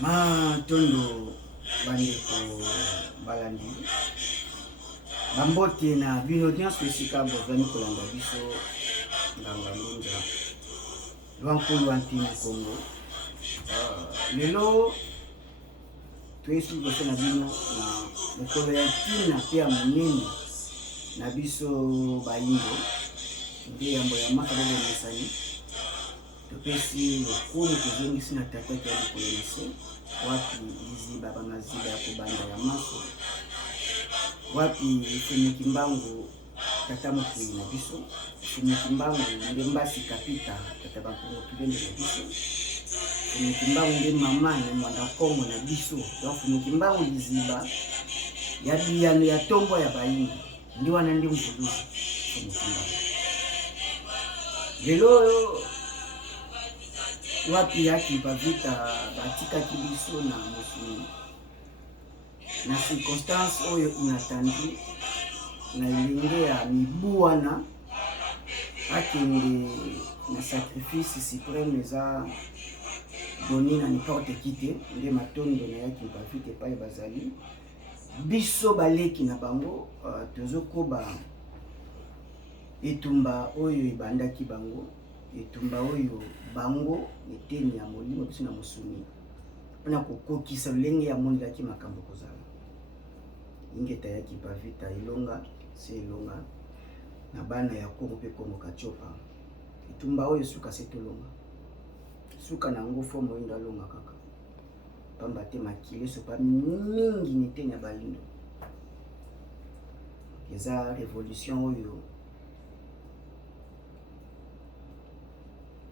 Tondo bandeko balandi bambote na bino nyonso esika bozali kolanda biso nganga mbunja lwankulu wa ntimi Kongo. Lelo toyesi liboso na bino na mokolo ya ntina mpe ya monene na biso bayindo nde yambo ya makabele mesani topesi lokumu tozongisi na tataki ya likolo na se wapi liziba bamaziba ya kobanda ya maso wapi ifumiki mbangu tata mokili na biso ifumiki mbangu nde mbasi kapita tata bankongo tulende na biso ifumiki mbangu nde mama na mwanda kongo na biso donc ifumiki mbangu liziba ya biyano ya tombo ya bayini ndi wana ndi mvuluzi ifumiki mbangu. Lelo wapi yaki bavita batikaki biso na mosuni na circonstance oyo inatandi na elenge ya mibu wana akende na sacrifice supreme eza doni na n'importe qui te nde matondo na yaki bavita epai bazali biso baleki na bango tozokoba etumba oyo ebandaki bango etumba oyo bango eteni ya molimo biso na mosuni mpona kokokisa lolenge ya mondelaki makambo kozala ingeta yaki bavita elonga se elonga na bana ya Kongo mpe Kongo kachopa etumba oyo suka se tolonga suka na ngo fomo oyo ndalonga kaka pamba te makile sopa mingi neteni ya balindo eza révolution oyo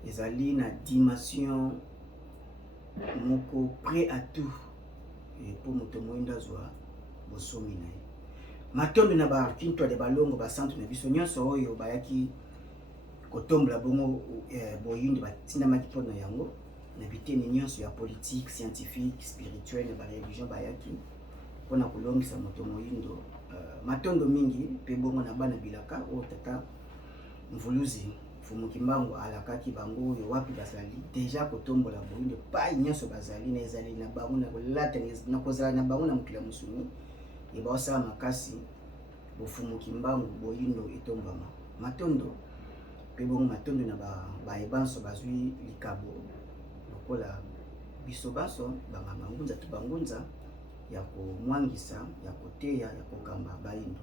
ezali na dimension moko prêt à tout pour moto moyindo azwa bosomi na ye matondo na bakinto ya balongo basantu na biso nyonso oyo bayaki kotombola bongo boyindo batindamaki mpona yango na biteni nyonso ya politique scientifique spirituelle na bareligion bayaki mpona kolongisa moto moyindo matondo mingi mpe bongo na bana bilaka oyo tata mvuluzi fumuki mbangu alakaki bango oyo wapi bazali deja kotombola boyindo pai nyonso bazali na ezali na bango na kolata na kozala na bango na mokila mosuni ebawasala makasi bofumuki mbangu boyindo etombama matondo mpe bongo matondo na bayebanso bazwi likabo lokola biso banso bangunza to bangunza ya komwangisa ya koteya ya kokamba bayindo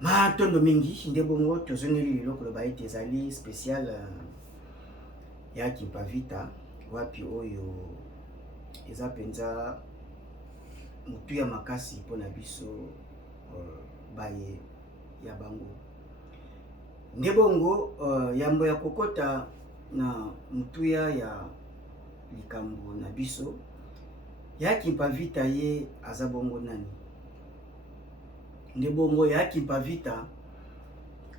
matondo mingi nde bongo tozongeli lelo koloba ete ezali spécial yaki bavita wapi oyo eza mpenza motu ya makasi mpona biso baye ya bango nde bongo yambo ya kokota na motuya ya likambo na biso yaki bavita ye aza bongo nani nde bongo yaki bavita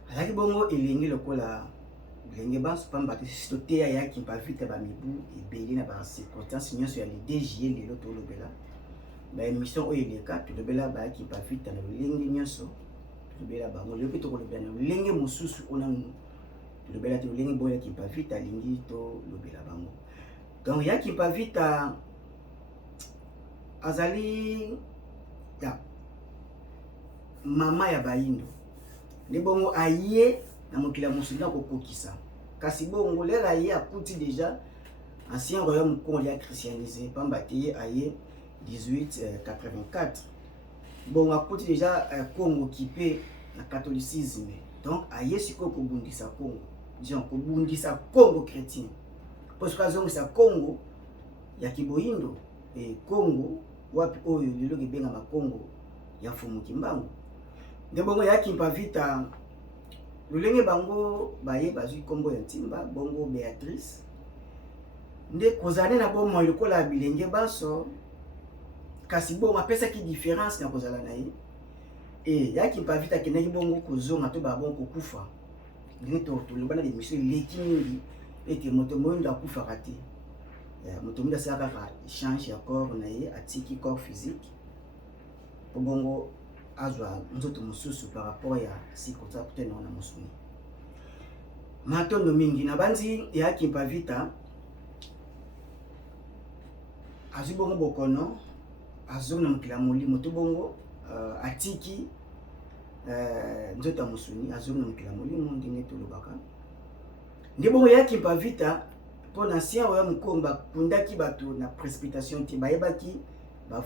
azalaki bongo elenge lokola bilenge banso pamba te toteya yaki bavita bamibu ebele na bacirconstance nyonso ya lide jie lelo tolobela baémission oyo eleka tolobela bayaki bavita na lolenge nyonso tolobela bango lelo mpe tokolobela na lolenge mosusu onanu tolobela te lolenge bongo yaki bavita alingi tolobela bango donc yaki bavita azali ya mama ya bayindo nde bongo aye na mokila mosuni na kokokisa kasi bongo lelo aye akuti déjà ancien royaume Congo ya christianisé pamba te ye aye 1884 bongo akuti déjà Congo occupé na catholicisme donc aye sikoyo kobundisa Congo disons kobundisa Congo chrétien po soki azongisa Congo ya kiboyindo e Congo wapi oyo lelo ebengama Congo ya fumuki mbangu nde bongo yaki bavita lolenge bango baye bazwi kombo ya ntimba bongo Béatrice nde kozala na bomoi lokola bilenge banso kasi bongo apesaki différence na kozala na ye e yaki bavita akendaki bongo kozonga to babongo kokufa ndenge toloba na démission eleki mingi ete moto moyindo akufaka te moto moyindo asalaka kaka échange ya corps na ye atiki corps physique po bongo azwa nzoto mosusu par rapport ya sikota kutena na mosuni matondo mingi na banzi yaki bavita azwi bongo bokono azongi na mokili ya molimo to bongo atiki nzoto ya mosuni azongi na mokili ya molimo ndenge tolobaka nde bongo yaki mpavita mpo na ancien oyo mokongo bakundaki bato na précipitation te bayebaki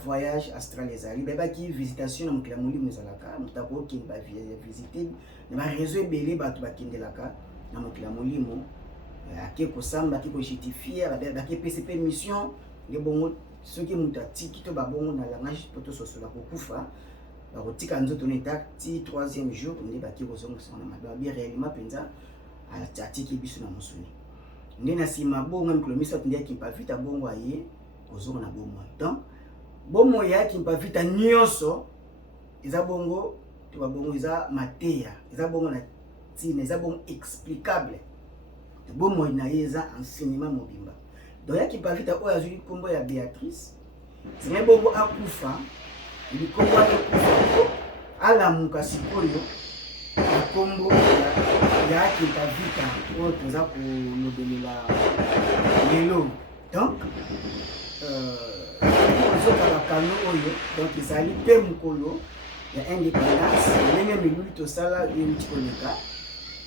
voyage astral ezali bayebaki visitation na mokili ya molimo ezalaka moto akokende bavisite na bareseau ebele bato bakendelaka na mokili ya molimo ake kosamba ake kojustifier bake pesi mpe mission nde bongo soki moto atiki to babongo na langage po tososola kokufa bakotika nzoto neta ti 3e jour nde bake kozongisa na mabe babi réellement mpenza atiki biso na mosuni nde na nsima bongo mikolo misato nde yaki mpavita bongo aye kozonga na bomoi donc bomoi yaki mpavita nyonso eza bongo to babongo eza mateya eza bongo na ntina eza bongo explicable bomoi na ye eza enseignement mobimba donc yaki mpavita oyo azwi nkombo ya Béatrice zenge bongo akufa likombo akufa alamuka sikoyo nkombo yaki mpavita oyo toza kolobelela lelo donc ozokala kano oyo donc ezali mpe mokolo ya indépendance ndenge milulu tosala euti koleka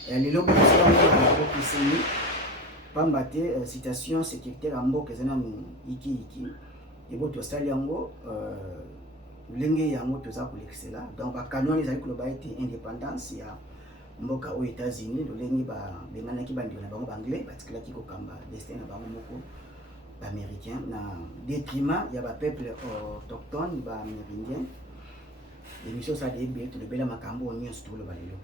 lelo bokosalango okeseni pamba te citation sécuritaire ya mboka eza nanu iki ebo tosali yango lenge yango toza kolekisela donc bakano wana ezali koloba ete indépendance ya mboka oyo États-Unis lolenge babenganaki bandeko na bango banglais batikelaki kokamba destin na bango moko baaméricain na détriment ya bapeuple autochtone baamérindien émission ça debi tolobela makambo nyonso toloba lelo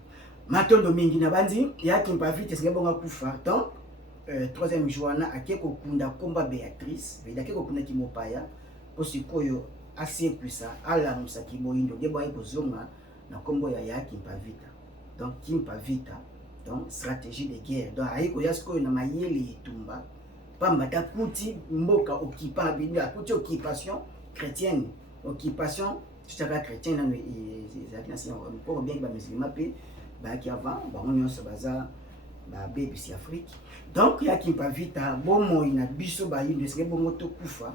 matondo mingi na bandi yaki mpavite esengi bongo akufa donc 3e jour wana ake kokunda komba Béatrice vedi ake kokundaki mopaya mpo sikoyo asiekuisa alamusaki boyindo nde boye kozonga na nkombo ya yaki mpavita donc kimpavita donc stratégie de guerre donc aye koya sikoyo na mayele etumba pamba ta kuti mboka occupa bindi akuti occupation chrétienne occupation tutaka chrétien nano ezalaki na nsima mpo bien bamusulman mpe bayaki avant bango nyonso baza babebisi Afrique donc yaki mpavita bomoi na biso bayindo esenge bongo tokufa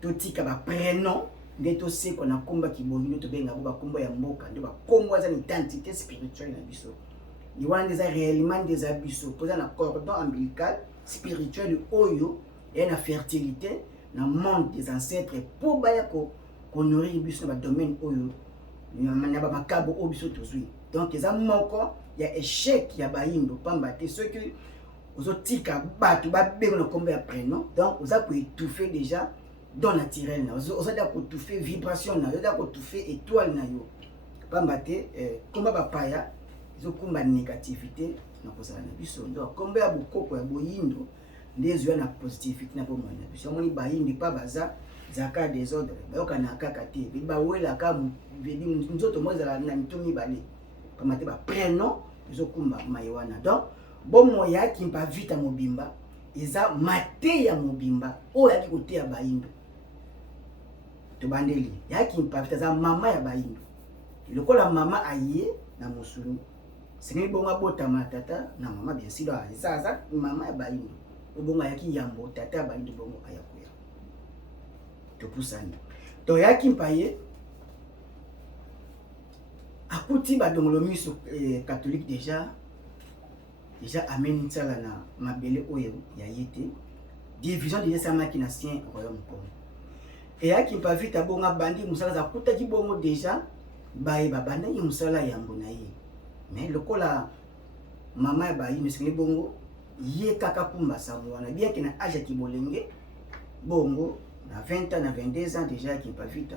totika baprénom nde tosekwa na komba kiboyindo tobengango bakombo ya mboka nde bakombo aza na identité spirituelle na biso ni wana nde eza réellement nde eza biso mpo eza na cordon ombilical spirituel oyo eya na fertilité na monde des ancêtres mpo baya konorir biso na badomaine oyo na bamakabo oyo biso tozwi donc eza moko ya échec ya bayindo pamba te soki ozotika bato babengo na kombo ya prénom donc oza koétouffe déjà don naturel na oza koétouffe vibration na oza koétouffe étoile na yo pamba te komba bapaya ezokumba négativité na kozala na biso donc kombo ya bokoko ya boyindo nde ezwa na positivité na bomoi na biso amoni bayindi mpa baza zaka désordre bayokana kaka te bawelaka nzoto mo ezala na mito mibale pamba te baprénom ezokumba mai wana donc bomoi yaki mpavita mobimba eza mateya mobimba oyo yaki koteya bayindo tobandeli yaki mpavita eza mama ya bayindo lokola mama aye na mosuni sengeli bongo abotama tata na mama bien sûr aza mama ya bayindo bongo ayaki yambo tata ya bayindo bongo ayakoya topusani to yaki mpaye akuti badongolo miso catholique déjà ameni nsala na mabele oyo ya ye te division déjà esamaki na ancien royaume congo eyaki mpavita bongo abandi mosala aza akutaki bongo déjà baye babandaki mosala yambo na ye mais lokola mama ya bayindo esengeli bongo ye kaka kumba sango wana bien ke na age ya kibolenge bongo na 20 ans na 22 ans déjà yaki mpavita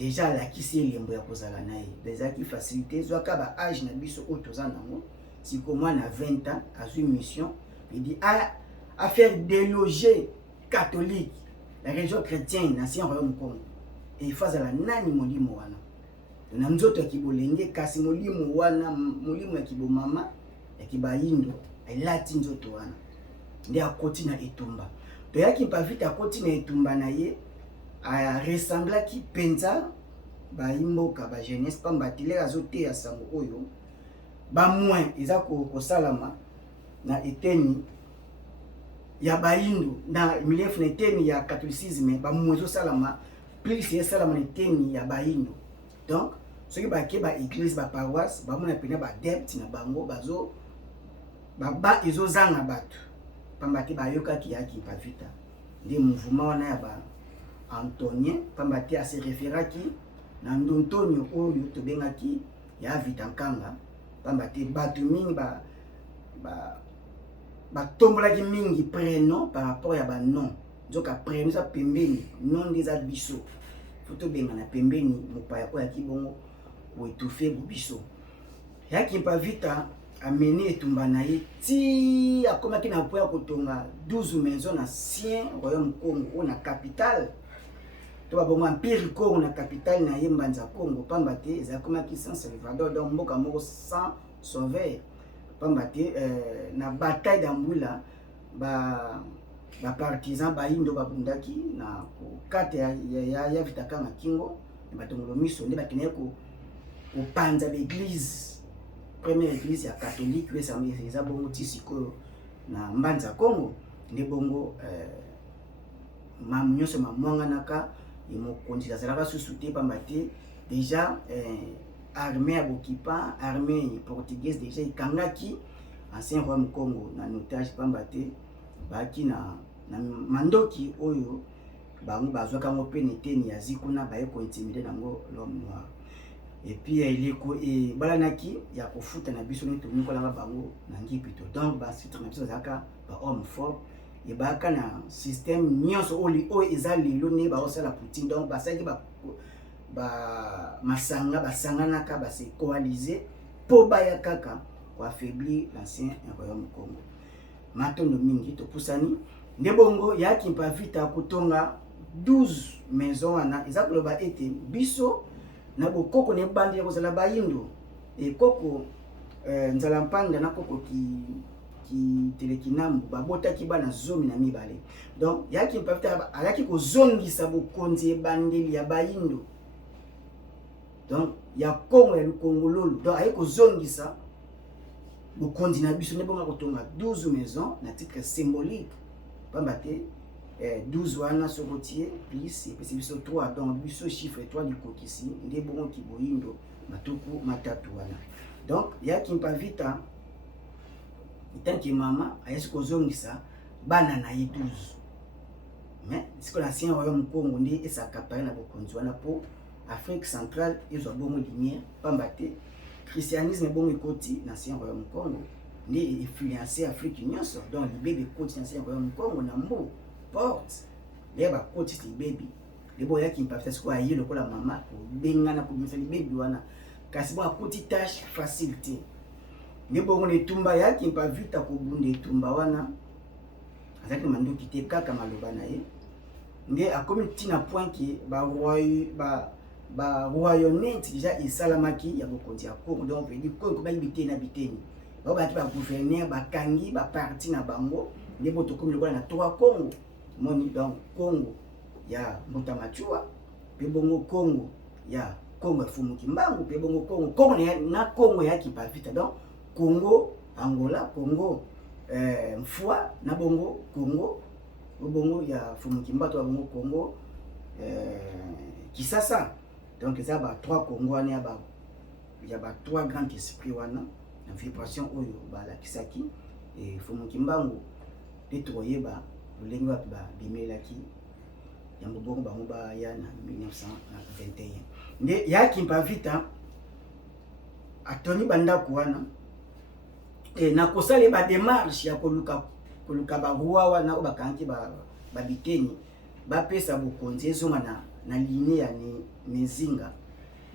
déjà alakisi elembo ya kozala na ye ezalaki facilité ezwaka ba age na biso oyo toza nango siko mwana 20 ans azwi mission edi à faire déloger catholique la religion chrétienne na ancien royaume congo efo azala nani molimo wana na nzoto ya kibolenge kasi molimo wana molimo ya kibomama ya kibayindo elati nzoto wana nde akoti na etumba toyaki mpavita akoti na etumba na ye aressemblaki mpenza bayimboka bajeunesse pamba te lere azoteya sango oyo bamoin eza kosalama na eteni ya bayindo na milieu na eteni ya catholicisme ba mwezo salama plus ya salama na eteni ya bayindo. Donc soki bake ba église ba paroisse ba mona pena ba depth na bango bazo ba ezozanga bato pamba te bayokaki yaki Mpavita ndi mouvement wana ya ba Antonien pamba te ase référaki na ndontonyo oyo tobengaki ya Vita Nkanga pamba te bato mingi batombolaki mingi prénom par rapport ya banom nzoka prénom eza pembeni non nde eza biso fo tobenga na pembeni mopaya oyo yaki bongo koétouffe biso. Yaki Mpavita ameni etumba na ye ti akomaki na po ya kotonga 12 maisons na ancien royaume Congo oyo na capitale to babongo empire Congo na capitale na ye Mbanza Congo pamba te eza komaki Saint Salvador donc mboka moko sans sauveur pamba te na bataille d'Ambula ba partisan bayindo babundaki na kokate ya Vita Nkanga kingo batongolo miso nde bakene ko panza l'église première église ya catholique eza bongo ti sikoyo na Mbanza Congo nde bongo nyonso mamwanganaka mokonzi azalaka susu te pamba te déjà armée ya bokipa armée portugaise déjà ekangaki ancien royaume Congo na otage pamba te baki na mandoki oyo bango bazwaka yango mpe na eteni ya zikuna baye kointimide nango l'homme noir. Et puis ileko balanaki ya kofuta na biso nito nikolanga bango na ngipito donc basitre na biso azalaka ba homme fort et baka na système nyonso oyo eza lelo ne baosala Poutine donc basaki masanga basanganaka base coaliser po baya kaka ko affaiblir l'ancien royaume Congo. Matondo mingi topusani nde bongo yaki Mpavita kotonga 12 maisons wana eza koloba ete biso na bokoko ne bandi ya kozala bayindo e koko nzala mpanga na koko ki telekinambu babotaki bana 12. Donc yaki Mpavita alaki kozongisa bokonzi ebandeli ya bayindo donc ya Congo ya Lukongololo donc aye kozongisa bokonzi na biso ne bonga kotonga 12 maisons na titre symbolique pamba te 12 wana sokotie plus epesi biso 3 donc biso chiffre 3 likokisi nde bongo kiboyindo matuku matatu wana. Donc yaki Mpavita itanki mama ayesi kozongisa bana na ye 12 mais siko l'ancien royaume Congo nde esakapare na bokonzi wana po Afrique centrale ezwa bongo lumière pamba te christianisme bongo ekoti na ancien royaume Congo nde influencé Afrique nyonso donc libebe ekoti na ancien royaume Congo na mbu porte leba koti libebi lebo yaki Mpavita siko aye lokola mama kobengana kobimisa libebi wana kasi bon akoti tâche facilité nde bongo netumba yaki Mpavita kobunda etumba wana azalaki mandoki te kaka maloba na ye nde akomi ntina point ke ba royaume déjà esalamaki ya bokonzi ya Congo donc veut dire Congo bayibi te na biteni babaki ba gouverneur bakangi ba parti na bango nde bo tokomi lokola na 3 Congo moni donc Congo ya Mutamachua pe bongo Congo ya Congo Fumuki Mbangu pe bongo Congo na Congo yaki Mpavita donc Congo Angola Congo Mfwa na bongo Congo ya Fumuki Mbangu to bongo Congo Kisasa donc ça ba 3 Congo wana ya ba 3 grands esprits wana na vibration oyo ba la kisaki et Fumuki Mbanguetoyeba lolenge bato babimelaki yango bongo bango baya na 1921 nde yaki Mpavita atoni bandako wana na kosala ba démarche ya koluka barua wana oyo bakangi babiteni bapesa bokonzi ezonga na ligne ya Nezinga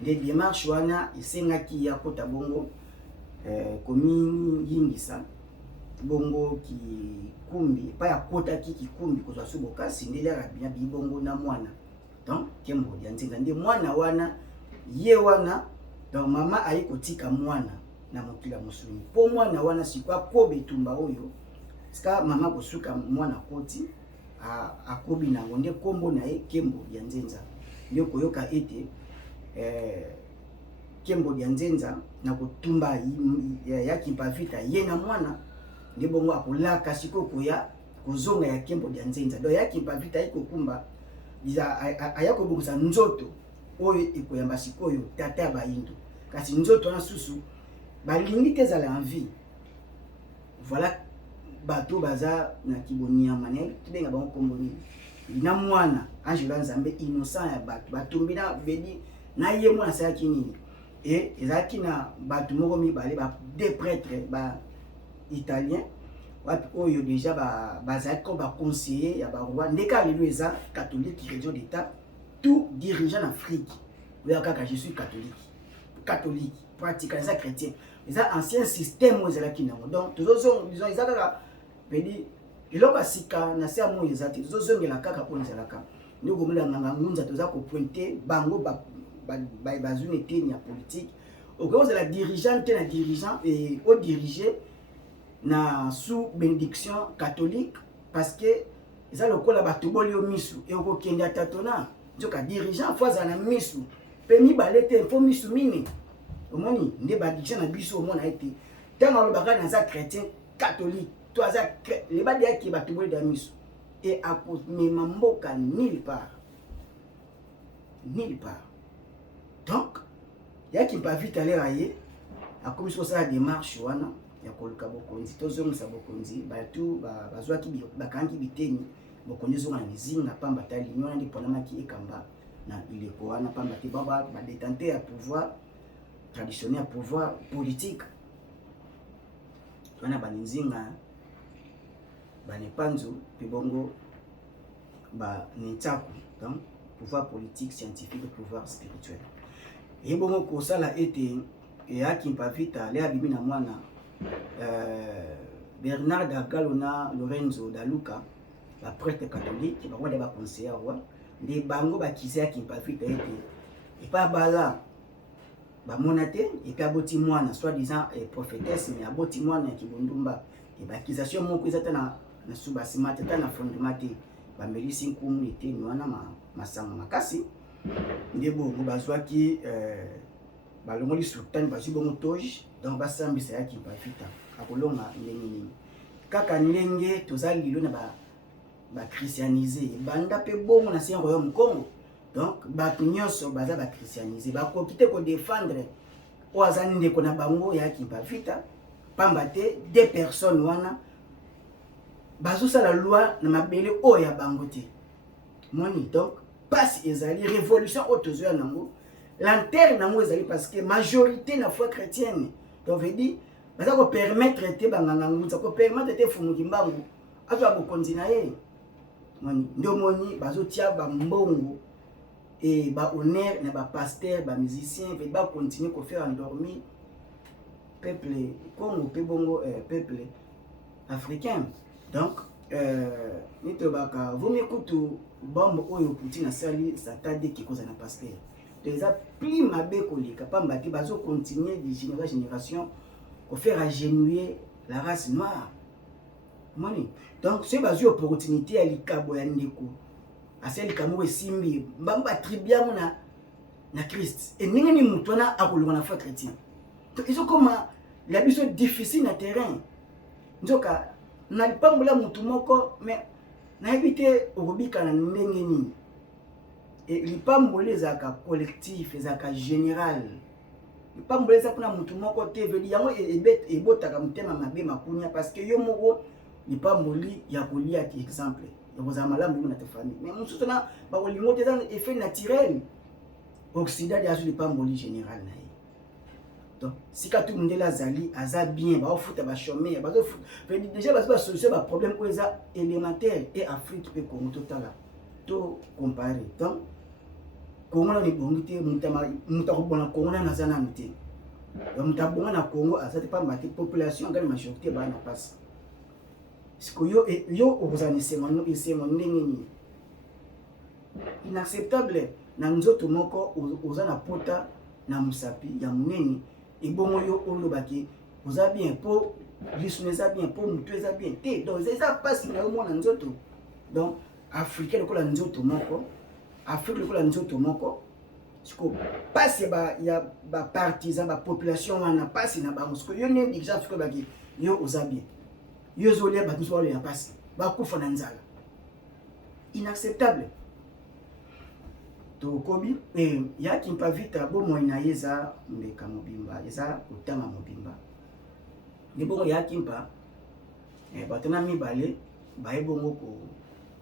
nde démarche wana esengaki ya kota bongo komiyingisa bongo kikumbi pa ya kota kikumbi kozwa subokasi ndele ya bien bibongo na mwana donc kembo ya nzinga nde mwana wana ye wana donc mama ayi kotika mwana na mokila musuni po mwana wana sikwa kobe tumba oyo ska mama kosuka mwana koti akobi nango nde kombo na ye kembo ya nzenza nde koyoka ete kembo ya nzenza na kotumba yaki Mpavita ye na mwana nde bongo akolaka siko koya kozonga ya kembo ya nzenza donc ya kimpa vita iko kumba ayako bokusa nzoto oyo ekoyamba sikoyo tata ya bayindo kasi nzoto wana susu balingi te ezala en vie voilà bato baza na kiboniama ne tobenga bango kombo nini na mwana Angela Nzambe innocent ya bato batumbi na vedi na ye mwana asalaki nini et ezalaki na bato moko mibale ba deux prêtres ba italien wapi oyo déjà bazalaki ko baconseiller ya baroi ndeka lelo eza catholique religion d'état tout dirigeant en Afrique oyo kaka je suis catholique pratiquant ça chrétien eza ancien système oyo ezalaki nango donc tozozonga disons eza kaka pedi eloko asika na se ya moi eza te tozozongela kaka mpo ezalaka ndenge komona nganga ngunza toza kopointe bango bazwi na eteni ya politique okoki ozala dirigeant te na dirigeant odirige na sous bénédiction catholique parce que eza lokola bato boli yo misu ekokende atatona nzoka dirigeant fo azala na misu mpe mibale te mpo misu mine omoni nde badirigeant na biso omona ete ntango alobaka naza chrétien catholique to aza leba deyaki bato boli da misu e akomema mboka nulle part donc yaki mpa vite alera ye akomisi kosala démarche wana ya koluka bokonzi tozongisa bokonzi bato bazwaki bakangi biteni bokonzi ezonga na mizinga pamba ta ligne wana nde ponamaki ekamba na ileko wana pamba te badétenteur ya pouvoir traditionnel ya pouvoir politique wana baninzinga banepanzo mpe bongo banintsaku donc pouvoir politique scientifique et pouvoir spirituel ye bongo kosala ete eyaki mpa vita le abimi na mwana Bernard Agalo na Lorenzo Daluka ba prêtre catholique bango nde baconseiller roi nde bango bakise yaki mpa vita ete epa bala bamona te epe aboti mwana soi-disant prophétesse mais aboti mwana ya kibundumba bakisation moko eza te na subasima te na fondement te bamelisi nkumu eteni wana masanga makasi nde bongo bazwaki balongoli sultan bazwi bongo toge donc basambisa yaki mpa vita akolonga ndenge nini kaka ndenge toza lilo na bachristianise banda mpe bongo na se royaume Congo donc bato nyonso baza bachristianise bakoki te kodefendre oyo aza ndeko na bango yaki mpa vita pamba te deux personnes wana bazosala loi na mabele oyo ya bango te moni donc pasi ezali révolution oyo tozoya nango lanterne nango ezali parce que majorité na foi chrétienne donc veut dire baza kopermettre te banganga ngunza kopermettre te fumuki mbangu azwa bokonzi na ye moni nde moni bazotia bambongo et honneur na pasteur musicien veut continuer ko faire endormir peuple Congo pe bongo peuple africain donc nito baka vomi kutu bombo oyo Poutine asali satade ki koza na pasteur donc ça plus mabe kolika pamba ti bazo continuer de génération ko faire agenouiller la race noire moni donc c'est bazo opportunité ya likabo ya ndeko asali kamo esimbi mbamba tribiamo na Christ et ninga ni mutona akolonga na foi chrétien donc ils ont comme la biso difficile na terrain nzoka na lipambola mutu moko mais na ebite okobika na ndenge nini et lipambola ezaka collectif ezaka général lipambola eza kuna mutu moko te veli yango ebotaka mutema mabe makunya parce que yo moko lipamboli ya kolia ti exemple yakozala malamu na te famille mais mususu na bakolingo te eza effet naturel occident ya zo lipamboli général na ye donc si ka tout monde azali aza bien ba ofuta ba chômer ba zo déjà ba solution ba problème ko eza élémentaire et Afrique pe Congo totala to comparer donc Congo na ni bongité mutako bona Congo na nazana mité donc mutabonga na Congo azati pa mate population ngani majorité ba na passe siko yo okuzanise mano isemo ndenge ni inacceptable na nzoto moko oza na pota na musapi ya munene ebongo yo olobaki oza bien po lisune za bien po mutu eza bien te donc eza pasi na yo mona nzoto donc africain lokola nzoto moko Afrique lokola nzoto moko siko pasi ya ba partisan ba population wana pasi na bango siko yo ne déjà siko baki yo oza bien yo zolia ba biso ya pasi bakufa na nzala. Inacceptable. To kobi ya kimpa vita bomo na yeza mbeka mobimba eza kutama mobimba. Ni bongo ya kimpa batona mibale baye bongo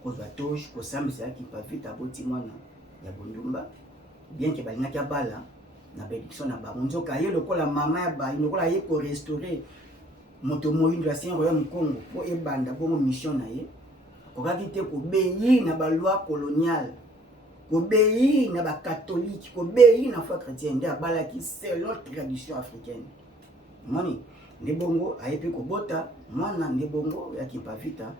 ko batosh ko sambisa ya kimpa vita boti mwana ya bondumba bien que balingaki abala na bénédiction na bango nzoka ye lokola mama ya bayi lokola ye ko restaurer moto moyindo ya Saint Royaume Congo po ebanda bongo mission na ye okaki te kobeyi na ba loi coloniale kobeyi na ba catholique kobeyi na foi chrétienne nde abalaki selon tradition africaine moni nde bongo ayepi kobota mwana nde bongo ya kimpa vita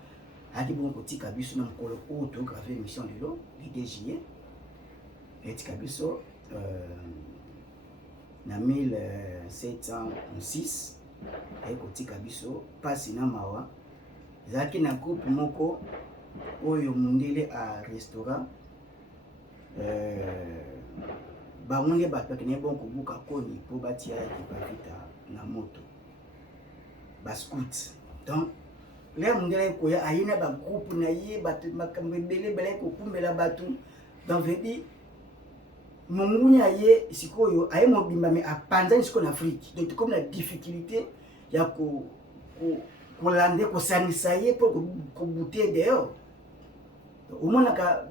ayaki bongo kotika biso na mokolo oyo tograve mission lelo le 2 juillet etika biso na 1706 aye kotika biso pasi na mawa ezalaki na groupe moko oyo mundele a restaurant bango nde bato bakende bon kobuka koni mpo batia ya kimpa vita na moto bascout donc le mundele koya aye na bagroupe na ye bato makambo ebele balaye kokumbela bato donc vebi mongunya ye sikoyo aye mobimba me apanzani siko na Afrique donc comme la difficulté ya kolande kosanisa ye po kobute dehors omonaka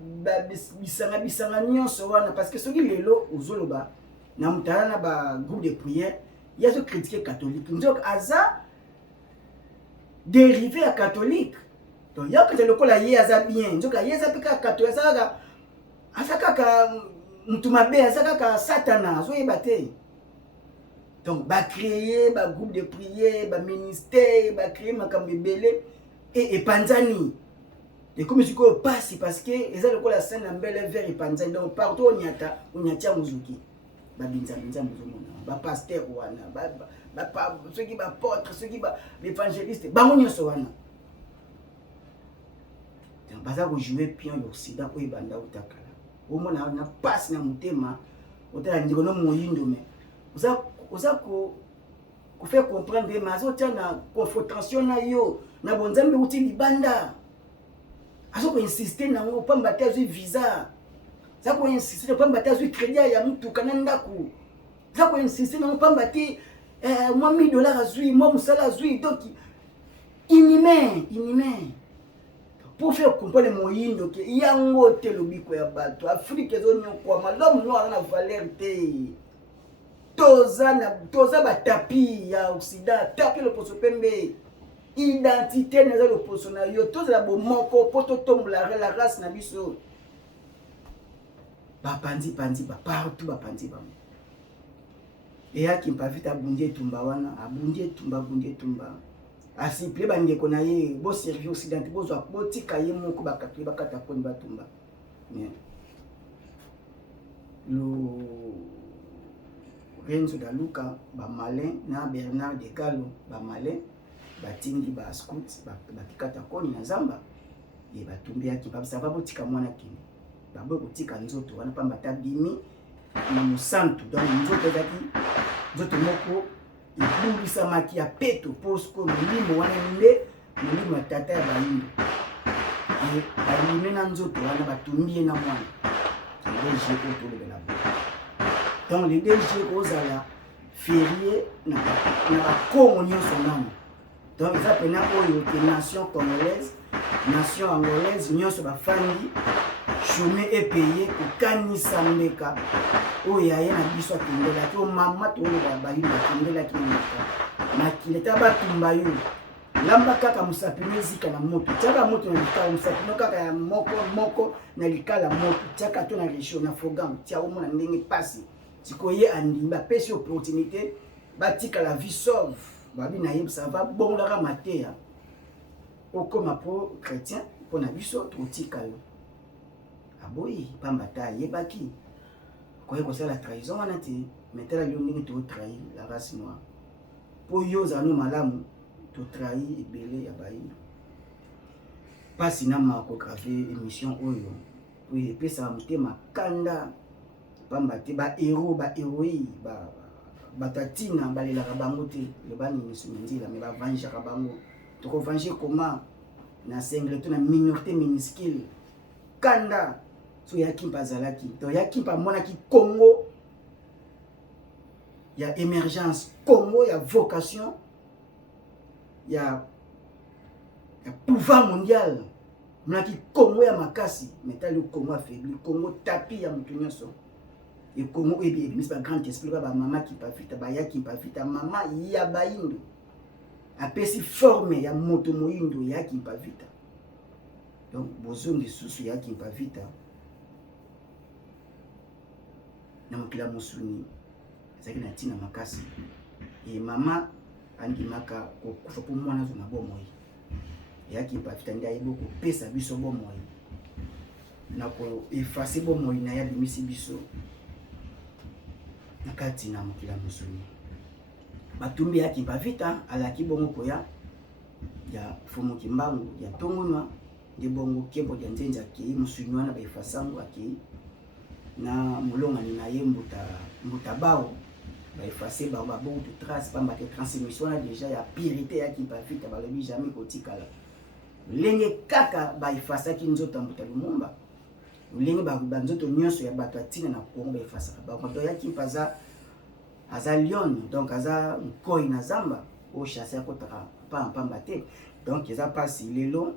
bisanga nyonso wana parce que soki lelo ozoloba na mutala na ba groupe de prière ya so critiquer catholique donc aza dérivé à catholique donc ya que lokola ye aza bien donc ye aza peka catholique aza kaka mutu mabe aza kaka satana azoyeba te donc bacréer bagroupe de prière baministère bacréer makambo ebele epanzani ekomi sikoyo pasi parce que eza lokola scène na mbele vers epanzani donc partout onyatia mozuki babinzabinza mozomona bapaster wana soki bapotre soki baévangéliste bango nyonso wana baza kojoue pion l'Occident oyo ebanda utakala omona na pasi na motema otala ndeko no moyindo me oza kofaire comprendre mais azotia na confrontation na yo na bonzambe uti libanda azo koinsiste nango pamba te azwi visa aza koinsiste pamba te azwi crédit ya mutuka na ndako aza koinsiste nango pamba te mwa $1000 azwi mwa mosala azwi donc inhumain pour faire comprendre moyindo ke yango te lobiko ya bato Afrique ezonyokwama l'homme noir na valeur te toza batapi ya Occident tapi loposo pembe identité na le poso na yo tozala bomoko po totombola la race na biso bapanzi partout bapanzi bango eya kimpa vita abungi etumba wana abungi etumba asiple bandeko na ye bo servir Occident bozwa botika ye moko bakata poni batumba lo Renzo da Luca Bamalin na Bernard de Gallo Bamalin batingi ba scouts bakikata koni na zamba ye batumbi yaki babisa babotika mwana kini babo kotika nzoto wana pamba tabimi na musantu donc nzoto ezaki nzoto moko ibulisa maki ya peto posko mulimo wana nde mulimo ya tata ya bayindo balime na nzoto wana batumbi ye na mwana DG otolobela donc le DG kozala férié na bakongo nyonso nano donc ça pena oyo ke nation angolaise nyonso bafandi chômé epayé kokanisa mbeka oyo aye na biso akendelaki o mama toyeba bayino akendelaki na makile ta batumba yo lamba kaka musapino ezika na moto tiaka moto na likala musapino kaka ya moko na likala moto tiaka to na région na fogam tia omona ndenge pasi sikoye andimba pesi opportunité batika la vie sauve babi na yeb ça va bon la matéa okoma po chrétien po na biso totika yo aboyi pamba ta yebaki koye ko la trahison wana te metela yo ndenge to trahir la race noire po yo zanu malamu to trahir ebele ya bayindo pasi na mako grave émission oyo po epesa motema kanda pamba te ba héros ba héroïne batatina balelaka bango te le bani misumenzila me bavanjaka bango toko venger comment na singleton na minorité minuscule kanda so Yakimpa azalaki to Yakimpa monaki Congo ya émergence, Congo ya vocation, ya pouvoir mondial, monaki Congo ya makasi, metali Congo affaibli, Congo tapi ya mutu nyonso. Et Congo ebi mis ba grand esprit ba mama qui pa vita ba Yakimpa vita mama ya bayindo. Apesi forme ya moto moyindo Yakimpa vita. Donc bozongi susu Yakimpa vita. Na mokila mosuni zaki na tina makasi. Et mama andimaka kokufa po mwana zo na bomoi. Yakimpa vita ndia yebo ko pesa biso bomoi. Na ko effacer bomoi na ya bimisi biso. Nakati na mokila mosuni. Batumbi Yakimpa vita alaki bongo koya ya fumu kimbangu ya tongunwa ndi bongo kembo ya nzenza ki musuni wana baifasangu aki na mulonga ni na ye mbuta bao baifase ba bongo de trace pamba ke transmission na déjà ya purité Yakimpa vita balobi jamais kotikala lenge kaka baifasaki nzoto mbuta lumumba lenge ba nzoto nyonso ya bato atina na Kongo baifasaka ba ko Yakimpa aza lion donc aza nkoi na zamba o chasseur kotaka pa pamba te donc eza pasi lelo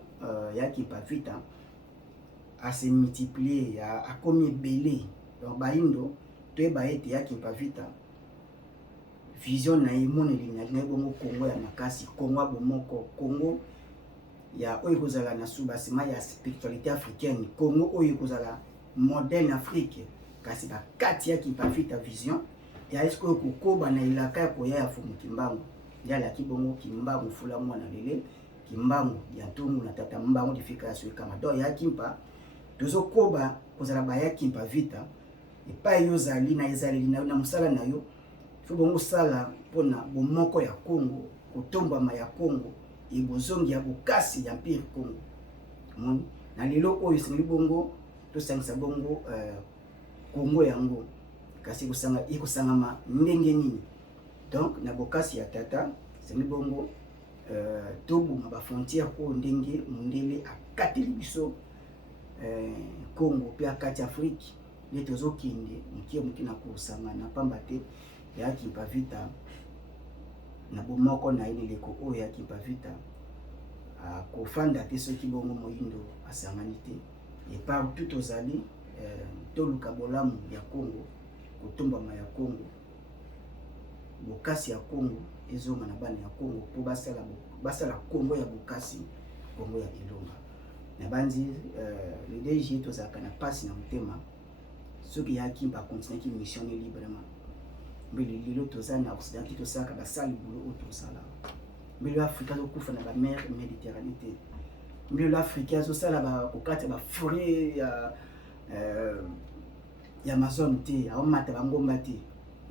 Yakimpa vita a se multiplier a komi belé donc baindo to ba ete Yakimpa vita vision na imoneli na bongo Congo ya makasi, Congo abomoko, Congo ya oyo kozala na subasima ya spiritualité africaine, Congo oyo kozala modèle Afrique kasi ba kati Yakimpa vita vision ya esko kokoba na ilaka ya koya ya fumu kimbangu yala kibongo kimbangu fula mwana lele kimbangu ya tungu na tata mbangu difika so kama do Yakimpa tozo koba kozala ba Yakimpa vita epa yo zali na ezali na musala na yo fo bongo sala pona bomoko ya Congo kotombama ya Congo ibozongi ya bokasi ya empire Congo mon na lelo oyo sengeli bongo to sangisa bongo Congo yango kasi kusangama ndenge nini donc na bokasi ya tata sengeli bongo tobuma ba frontière ko ndenge mundele akateli biso Congo pe akati Afrique ne tozokinde mukina kusanga na pamba te Yakimpa vita na bomoko na ile leko oyo Yakimpa vita kofanda te soki bongo moyindo asangani te et partout ozali toluka bolamu ya Congo kotombama ya Congo bokasi ya Congo ezonga na bana ya Congo po basala Congo ya bokasi Congo ya ilonga na banzi le DG tozaka na pasi na mutema soki Yakimpa continue ki mission librement mbili lilo tozana occident to saka basali bulo otosala mbili Afrika to kufa na ba mer Méditerranée mbili Afrika zo sala ba kokata ba forêt ya Amazon te aomata bangomba te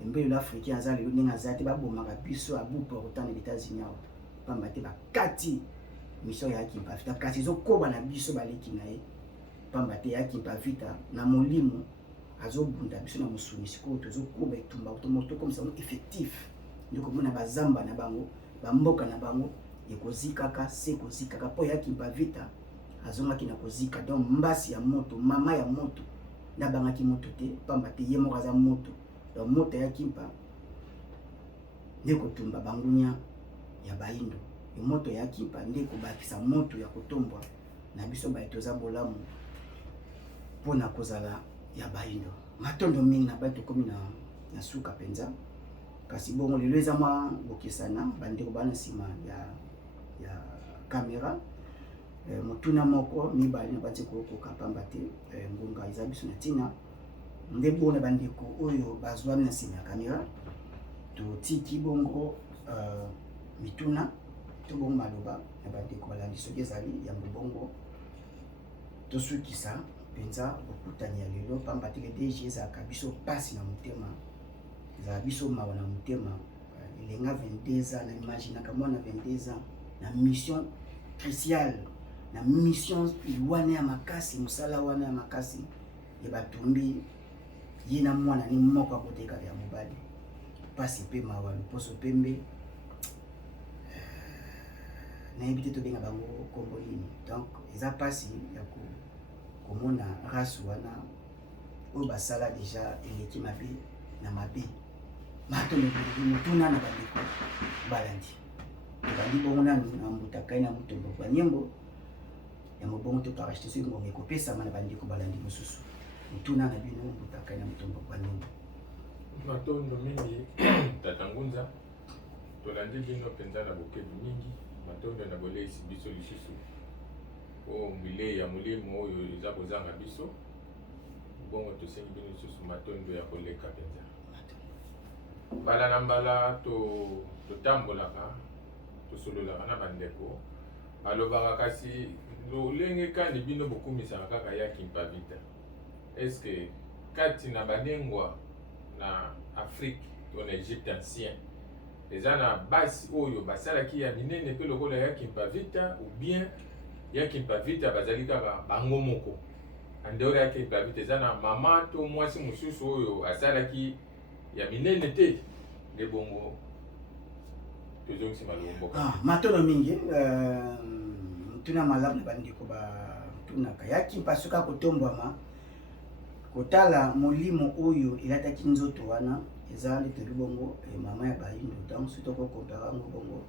mbili Afrika azali lo ninga zati ba bomaka biso abu portant les États-Unis pamba te ba kati mission ya Yakimpa vita kasi zo koba na biso baleki na ye pamba te Yakimpa vita na molimo azobunda biso na musuni siko tozokuba etumba automoto comme ça effectif ndiko mona bazamba na bango bamboka na bango ekozikaka se kozikaka po Yakimpa vita azongaki na kozika donc mbasi ya moto mama ya moto na bangaki moto te pamba te ye moko aza moto donc moto Yakimpa ndeko tumba bangunya ya baindo moto Yakimpa ndeko bakisa moto ya kotombwa na biso baitoza bolamu pona kozala ya baindo matondo mingi na bato komi na suka penza kasi bongo lelo eza mwa bokesana bandeko bana nsima ya kamera motuna moko mibali na bati kokoka pamba te ngunga eza biso na tina nde bona bandeko oyo bazwami na nsima ya kamera totiki bongo mituna to bongo maloba na bandeko balandi soki ezali ya mbongo tosukisa penza bokutani ya lelo pamba te DG ezalaka biso pasi na motema ezala biso mawa na motema elenga 22 ans na imaginaka mwana 22 ans na mission cruciale na mission wana ya makasi musala wana ya makasi ebatumbi ye na mwana ni moko akoteka ya mobali pasi pe mawa luposo pembe nayebi te tobenga bango kombo nini. Donc eza mpasi ya komona race wana oyo basala deja eleki mabe na mabe matondo motuna na bandeko balandi tobandi bongo nanu na mbutakai na motombo banyembo ya mobongo to parachute soki ngongo ekopesama na bandeko balandi mosusu motuna na bino mbutakai na motombo banyembo matondo mingi tata Ngunza tolandi bino mpenza na bokebi mingi matondo na boleisi biso lisusu o mbile ya molimo oyo eza kozanga biso bongo tosengi bino lisusu matondo ya koleka mpenza mbala na mbala totambolaka tosololaka na bandeko balobaka kasi lolenge kani bino bokumisaka kaka yaki mpavita eske kati na banengwa na Afrique to na Egypte ancien eza na basi oyo basalaki ya minene mpe lokola yaki mpavita ou bien yaki mpavita bazali kaka bango moko andeora yaki mpavita eza na mama to mwasi mosusu oyo asalaki ya minene te nde bongo tozongisi malombo matono mingi tuna malamu na bandeko batunaka yaki mpasi kaka kotombwama kotala molimo oyo elataki nzoto wana eza nde toyebi bongo mama ya bayindo donc soki tokokompara yango bongo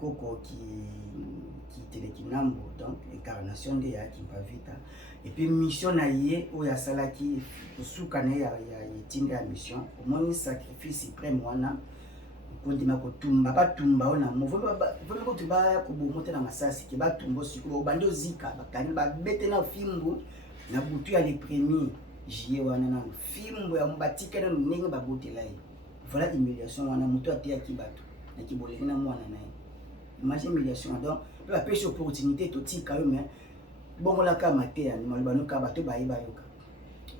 koko kiteleki nambo donc incarnation nde yaki mpavita et puis mission na ye oyo asalaki kosuka na ye ya etinga ya mission omoni sacrifice suprême wana kondima kotumba batumba oyo na movo vona kotu baya kobomo te na masasi ke batumba osiko obandi ozika bakani babete na fimbu na butu ya le premier juillet wana nano fimbu ya batika nano ndenge babotela ye voilà humiliation wana moto ateyaki bato nakibolenge na mwana na ye imagine humiliation donc mpe bapesi opportunité totika yo mais bongolaka mateya maloba no kaka bato bayeba yoka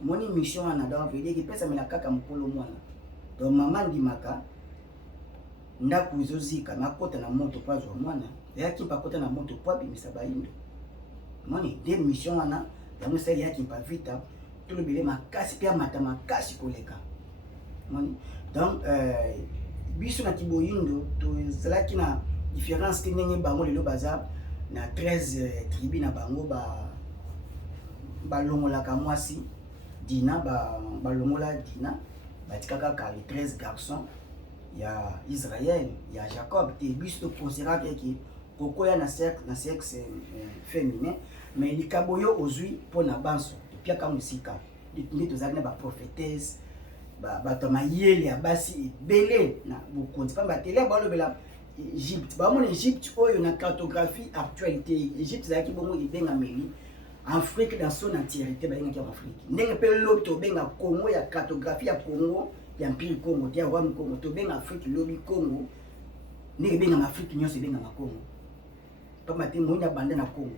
moni mission wana donc veut dire epesamela kaka mokolo mwana donc mama ndimaka ndako ezozika nakota na moto po azwa mwana eyaki mpa kota na moto po abimisa bayindo moni nde mission wana yango esali yaki mpa vita tolobele makasi mpe amata makasi koleka moni donc biso na kiboyindo tozalaki na différence te ndenge bango lelo baza na 13 tribu na bango balongolaka mwasi dina balongola dina batikaka kaka les 13 garçons ya Israël ya Jacob te biso toconsidéraka eke kokoya na sexe féminin mais likabo yo ozwi mpo na banso topiaka mosika nde tozalaki na baprophétesse bato mayele ya basi ebele na bokonzi pamba tele balobela Égypte bamona Égypte oyo na cartographie actualité Égypte ezalaki bongo ebengameli Afrique dans son entièreté balingaki ya Afrique ndenge mpe lobi tobenga Congo ya cartographie ya Congo ya empire Congo te ya rwami Congo tobenga Afrique lobi Congo ndenge ebengama Afrique nyonso ebengama Congo pamba te moyini abanda na Congo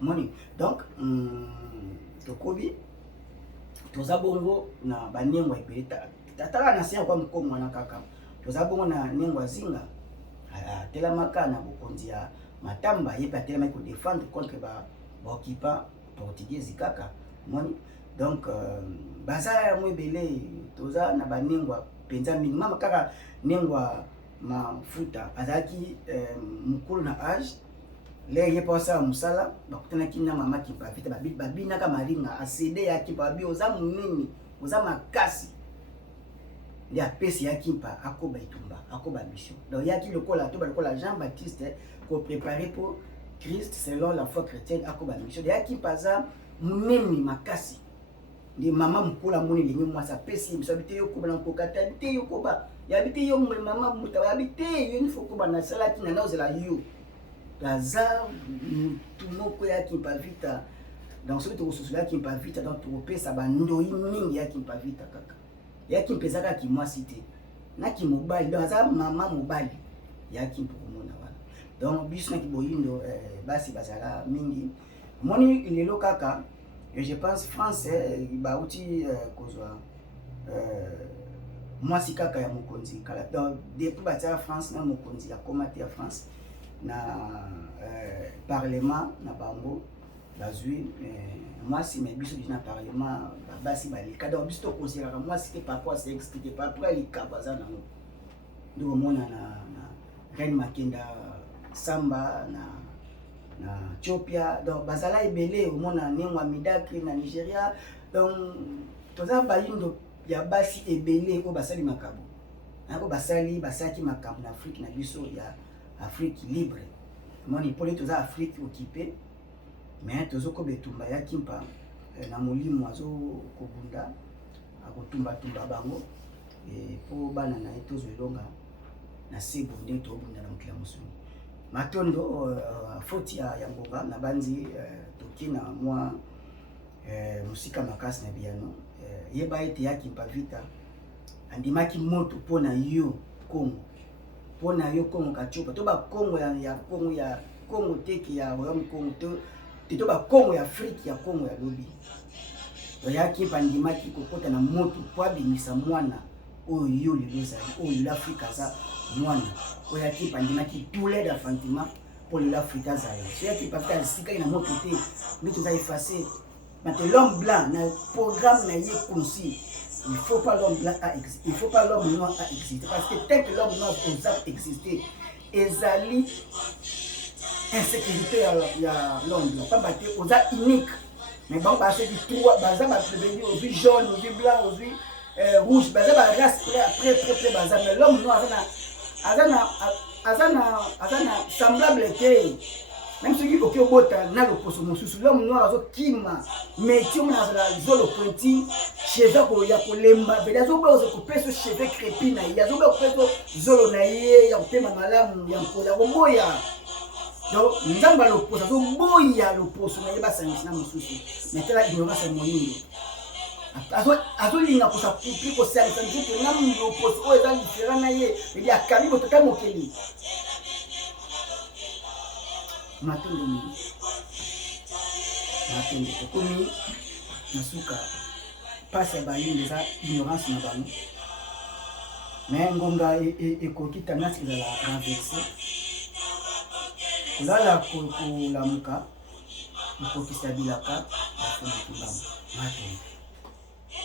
moni donc tokobi toza bongo na banengwa ebele tatala na se kwa mkongo wana kaka toza bongo na nengwa zinga atelamaka na bokonzi ya Matamba ye pe atelamaki kodefendre contre baoccupant portugais kaka moni donc baza ya mo ebele toza na banengwa mpenza mingi mama kaka nengwa mafuta azalaki mokolo na age le ye mpo asala mosala bakutanaki na mama kimpavita babinaka maringa asede ya kimpa babi oza monene oza makasi nde apesi yaki mpa akoba etumba akoba mission donc yaki lokola toba lokola Jean Baptiste koprépare pour Christ selon la foi chrétienne akoba mission de yaki mpa aza monene makasi nde mama mokolo amoni elingi mwasi apesi ye biso abi te yo koba na kokata abi te yo koba yabi te yo mama muta yabi te yo nifo koba nasalaki na naozela yo aza mutu moko yaki mpa vita donc soki tokososola yaki mpa vita donc tokopesa bandoyi mingi yaki mpa vita kaka yaki mpeza kaka kimwasi te naki mobali donc aza mama mobali yaki mpo komona wana donc biso naki boyindo basi bazala mingi moni lelo kaka je pense France bauti kozwa mwasi kaka ya mokonzi kala donc depuis batia France na mokonzi ya koma te ya France na parlement na bango bazwi mwasi mais biso na parlement basi balika donc biso tokonsidéraka mwasi te par rapport à sexe te par rapport à lika baza nango ndio omona na Reine Makenda Samba na Ethiopia. Donc bazala ebele omona Nengwa Midakri na Nigeria. Donc toza bayindo ya basi ebele ko basali makabo. Nako basaki makabo na Afrique na biso ya Afrique libre. Moni pole toza Afrique occupée. Mais tozo ko betumba ya kimpa na molimo azo kobunda akotumba bango et po bana na etozo elonga na sebo nde tobunda na mokila musuni. Matondo foti ya mbonga na banzi toki na mwa musika makasi na biano yeba ete yaki mpavita andimaki moto pona yo Kongo, pona yo Kongo kachopa to ba Kongo ya Kongo ya Kongo teki ya Royaume Kongo to ba Kongo ya Afrique ya Kongo ya lobi to yaki pandimaki kokota na moto po abimisa mwana oyo lelozali oyo l'Afrique za mwana oyo yaki pandimaki tous les affrontements pour l'Afrique azali so yaki pafita sika ina moto te mito za effacer. Maintenant l'homme blanc na programme na yé concis. Il faut pas l'homme blanc à exister, il faut pas l'homme noir à exister parce que tant que l'homme noir peut exister ezali insécurité ya l'homme blanc pas battre aux unique. Mais bon parce que trois baza ba prévenir aux jaune, aux blanc, aux rouge baza ba race près baza mais l'homme noir azana semblable était même ceux qui ont bota na le poso mosusu l'homme noir azo kima métier on a la zolo petit cheveux ko ya kolemba bela zo ba zo peso cheveux crépi na ya zo ba peso zolo na ye ya kutema malamu ya mkola boya donc nzamba le poso zo boya le poso na yeba sangisa mosusu metela ignorance moyindo azo linga ko sa pupi ko sa nzambe na mo poso o eza différent na ye il y a kalibo to kamokeli matondo tokomi nasuka pasi ya balingi eza ignorance na bango mais ngonga ekoki tendance ezala renverse kozala kolamuka ekokisa bilaka bafomoki bango matondo